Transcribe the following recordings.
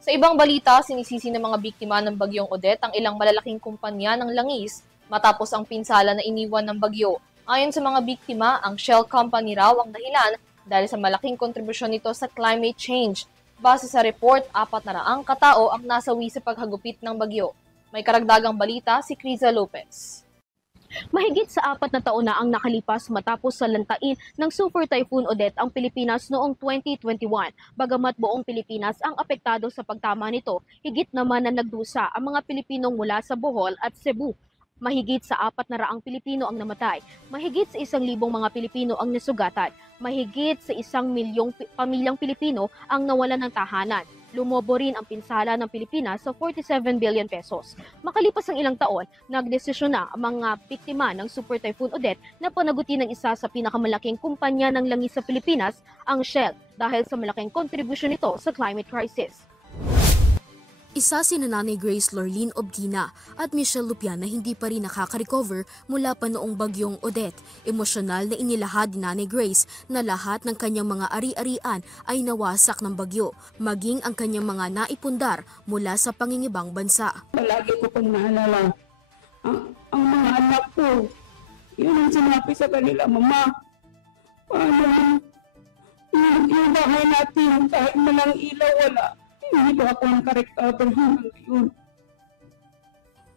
Sa ibang balita, sinisisi ng mga biktima ng bagyong Odette ang ilang malalaking kumpanya ng langis matapos ang pinsala na iniwan ng bagyo. Ayon sa mga biktima, ang Shell Company raw ang dahilan dahil sa malaking kontribusyon nito sa climate change. Base sa report, 400 katao ang nasawi sa paghagupit ng bagyo. May karagdagang balita si Criza Lopez. Mahigit sa 4 na taon na ang nakalipas matapos sa lantain ng Super Typhoon Odette ang Pilipinas noong 2021. Bagamat buong Pilipinas ang apektado sa pagtama nito, higit naman na nagdusa ang mga Pilipinong mula sa Bohol at Cebu. Mahigit sa 400 Pilipino ang namatay, mahigit sa 1,000 mga Pilipino ang nasugatan, mahigit sa 1 milyong pamilyang Pilipino ang nawalan ng tahanan. Lumobo rin ang pinsala ng Pilipinas sa 47 billion pesos. Makalipas ang ilang taon, nagdesisyon na ang mga biktima ng Super Typhoon Odette na panagutin ng isa sa pinakamalaking kumpanya ng langis sa Pilipinas, ang Shell, dahil sa malaking kontribusyon nito sa climate crisis. Isa si Nanay Grace Lorlene Obgina at Michelle Lupian na hindi pa rin nakaka-recover mula pa noong bagyong Odette. Emosyonal na inilahad ni Nanay Grace na lahat ng kanyang mga ari-arian ay nawasak ng bagyo, maging ang kanyang mga naipundar mula sa pangingibang bansa. Palagi ko pong naalala ang mga anak ko. Yun ang sinabi sa kanila, Mama, paano yung bahay natin kahit malang ilaw wala. Hindi ba ako nakarecover hanggang ngayon?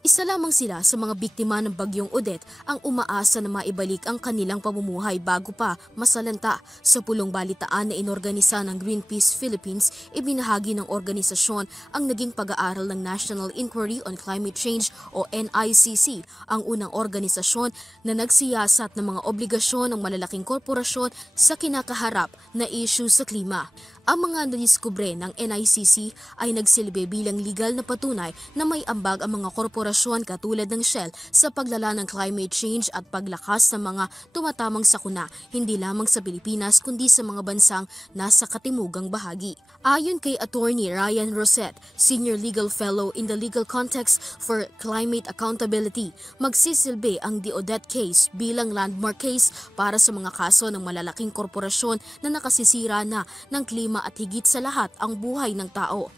Isa lamang sila sa mga biktima ng bagyong Odette ang umaasa na maibalik ang kanilang pamumuhay bago pa masalanta. Sa pulong balitaan na inorganisa ng Greenpeace Philippines, ibinahagi ng organisasyon ang naging pag-aaral ng National Inquiry on Climate Change o NICC, ang unang organisasyon na nagsiyasat ng mga obligasyon ng malalaking korporasyon sa kinakaharap na issue sa klima. Ang mga nadiskubre ng NICC ay nagsilbi bilang legal na patunay na may ambag ang mga korporasyon katulad ng Shell sa paglala ng climate change at paglakas ng mga tumatamang sakuna, hindi lamang sa Pilipinas kundi sa mga bansang nasa katimugang bahagi. Ayon kay Attorney Ryan Rosette, Senior Legal Fellow in the Legal Context for Climate Accountability, magsisilbi ang The Odette case bilang landmark case para sa mga kaso ng malalaking korporasyon na nakasisira na ng klima at higit sa lahat ang buhay ng tao.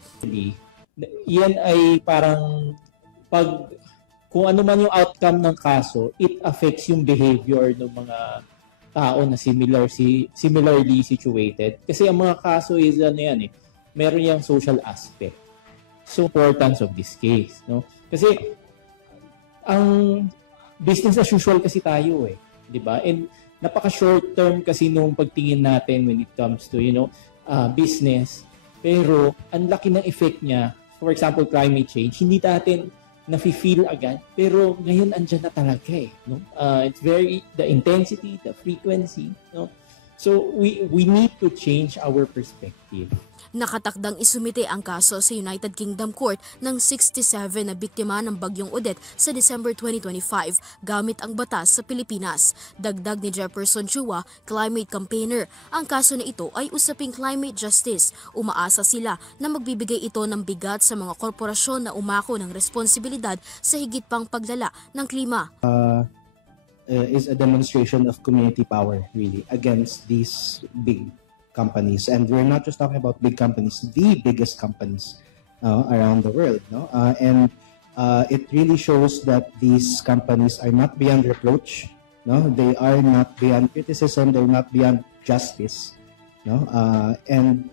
Yan ay parang kung ano man yung outcome ng kaso, it affects yung behavior ng mga tao na similarly situated. Kasi ang mga kaso is meron yung social aspect. So importance of this case, no? Kasi ang business as usual kasi tayo di ba? And napaka short term kasi nung pagtingin natin when it comes to, business, pero ang laki ng effect niya. For example, climate change, hindi natin nafe-feel agad, pero ngayon andyan na talaga no? It's the intensity, the frequency, no? So we need to change our perspective. Nakatakdang isumite ang kaso sa United Kingdom Court ng 67 na biktima ng bagyong Odette sa December 2025 gamit ang batas sa Pilipinas. Dagdag ni Jefferson Chua, climate campaigner, ang kaso na ito ay usaping climate justice. Umaasa sila na magbibigay ito ng bigat sa mga korporasyon na umako ng responsibilidad sa higit pang paglala ng klima. Is a demonstration of community power really against these big companies, and we're not just talking about big companies, the biggest companies around the world, no? And it really shows that these companies are not beyond reproach, no? They are not beyond criticism, they're not beyond justice, no? And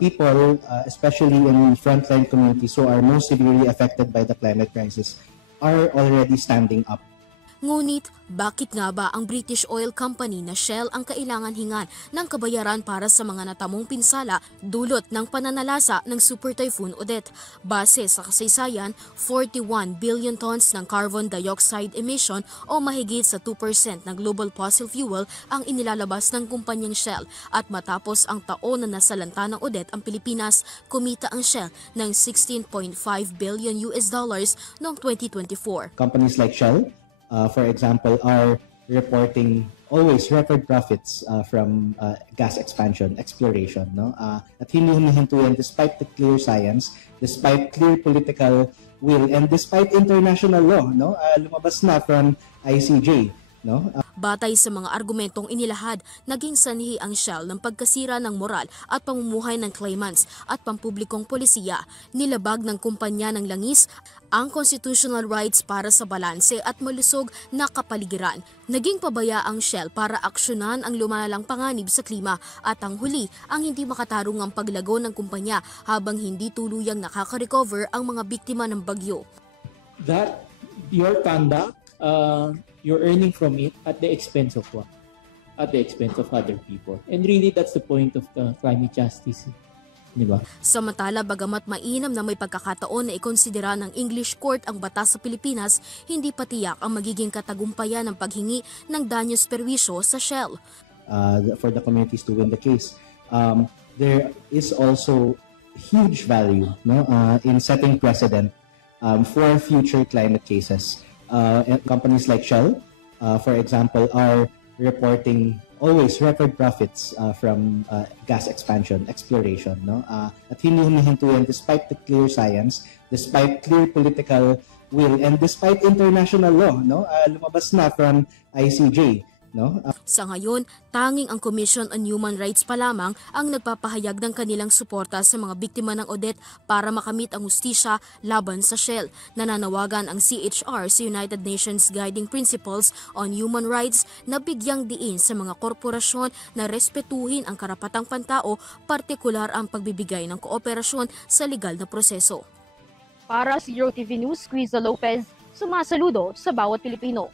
people, especially in frontline communities who are most severely affected by the climate crisis, are already standing up. Ngunit, bakit nga ba ang British Oil Company na Shell ang kailangan hingan ng kabayaran para sa mga natamong pinsala dulot ng pananalasa ng Super Typhoon Odette? Base sa kasaysayan, 41 billion tons ng carbon dioxide emission o mahigit sa 2% ng global fossil fuel ang inilalabas ng kumpanyang Shell. At matapos ang taon na nasalanta ng Odette ang Pilipinas, kumita ang Shell ng $16.5 billion noong 2024. Companies like Shell, for example, are reporting always record profits from gas expansion, exploration, no? At hindi humihinto yan despite the clear science, despite clear political will, and despite international law, no? Lumabas na from ICJ, no? Batay sa mga argumentong inilahad, naging sanhi ang Shell ng pagkasira ng moral at pamumuhay ng claimants at pampublikong polisiya. Nilabag ng kumpanya ng langis ang constitutional rights para sa balanse at malusog na kapaligiran. Naging pabaya ang Shell para aksyonan ang lumalalang panganib sa klima at ang huli ang hindi makatarungang paglago ng kumpanya habang hindi tuluyang nakaka-recover ang mga biktima ng bagyo. That your conduct, you're earning from it at the expense of what? At the expense of other people. And really, that's the point of climate justice. Diba? Samantala, bagamat mainam na may pagkakataon na ikonsidera ng English Court ang batas sa Pilipinas, hindi pa tiyak ang magiging katagumpayan ng paghingi ng danyos perwisyo sa Shell. For the communities to win the case. There is also huge value, no, in setting precedent for future climate cases. Companies like Shell, for example, are reporting always record profits from gas expansion, exploration, no? At hindi humihinto yan despite the clear science, despite clear political will, and despite international law, no? Lumabas na from ICJ, no? Sa ngayon, tanging ang Commission on Human Rights pa lamang ang nagpapahayag ng kanilang suporta sa mga biktima ng Odette para makamit ang hustisya laban sa Shell. Nananawagan ang CHR sa United Nations Guiding Principles on Human Rights na bigyang diin sa mga korporasyon na respetuhin ang karapatang pantao, partikular ang pagbibigay ng kooperasyon sa legal na proseso. Para sa Zero TV News, Quiza Lopez, sumasaludo sa bawat Pilipino.